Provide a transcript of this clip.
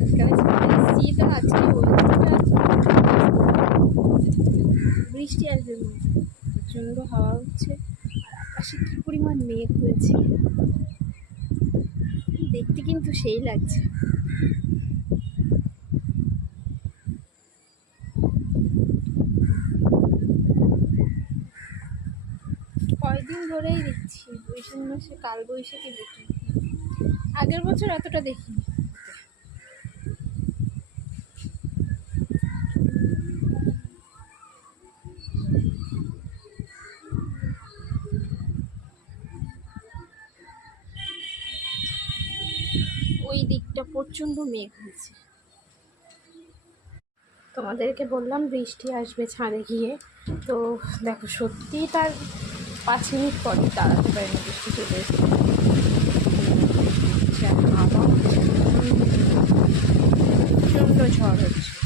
এসছি তো আজকে বৃষ্টি আসবে প্রচণ্ড হাওয়া হচ্ছে, আর আকাশে কী পরিমাণ মেঘ হয়েছে, দেখতে কিন্তু সেই লাগছে। কয়েকদিন ধরেই দেখছি বৈশাখ মাসে কালবৈশাখী দেখি, আগের বছর এতটা দেখিনি। ওই দিকটা প্রচণ্ড মেঘ হয়েছে। তোমাদেরকে বললাম বৃষ্টি আসবে ছাদে গিয়ে, তো দেখো সত্যিই তার 5 মিনিট পরে দাঁড়াতে পারে না, বৃষ্টি চলে এসেছে। প্রচণ্ড ঝড় হচ্ছে।